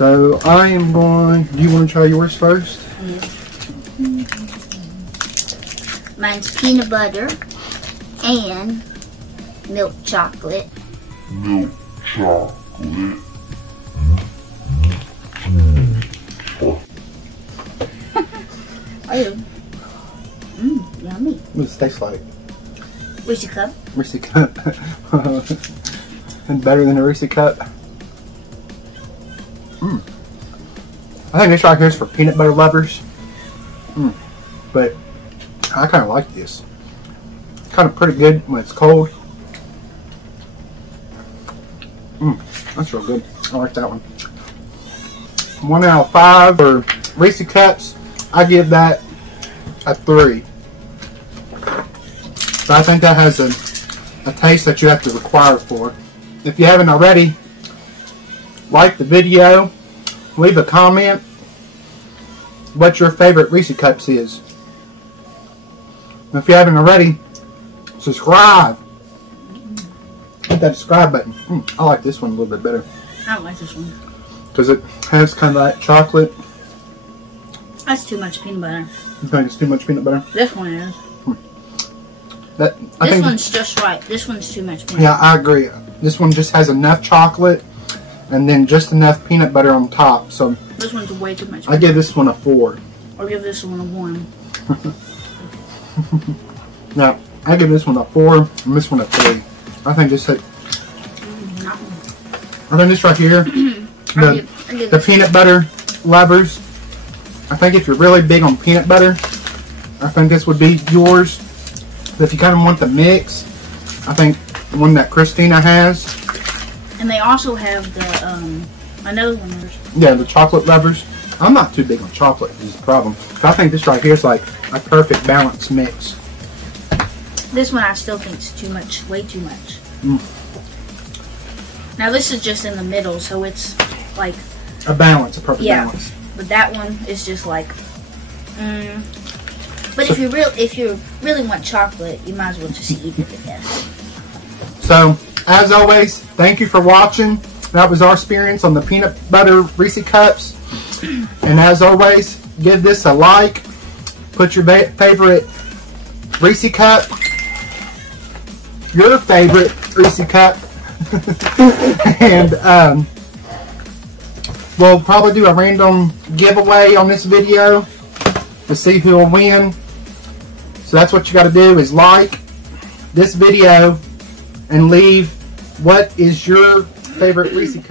So I am going. Do you want to try yours first? Yeah. Mine's peanut butter and milk chocolate. Milk chocolate. Oh, yummy. What does it taste like? Reese cup. Reese cup. And better than a Reese cup. I think this right here is for peanut butter lovers. But I kind of like this. It's kind of pretty good when it's cold. That's real good. I like that one. 1 out of 5 for Reese cups. I give that a 3. So I think that has a taste that you have to require for. If you haven't already, like the video, leave a comment what your favorite Reese cups is. And if you haven't already, subscribe. Hit that subscribe button. I like this one a little bit better. I don't like this one. Because it has kind of that chocolate. That's too much peanut butter. You think it's too much peanut butter? This one is. This one's just right. This one's too much peanut butter. Yeah, I agree. This one just has enough chocolate and then just enough peanut butter on top. So this one's way too much. I give this one a 4. I'll give this one a 1. Now, I give this one a 4 and this one a 3. I think this right here, the peanut butter lovers, I think if you're really big on peanut butter, I think this would be yours. But if you kind of want the mix, I think the one that Christina has. And they also have the, another one. Yeah, the chocolate lovers. I'm not too big on chocolate, is the problem. But I think this right here is like a perfect balanced mix. This one I still think is too much, way too much. Now this is just in the middle, so it's like a balance, a perfect balance. But that one is just like, But so, if you really want chocolate, you might as well just eat it, I guess. So, as always, thank you for watching. That was our experience on the peanut butter Reese cups. And as always, give this a like. Put your favorite Reese cup. Your favorite Reese cup. And we'll probably do a random giveaway on this video to see who will win. So that's what you got to do, is like this video and leave what is your favorite Reese cup.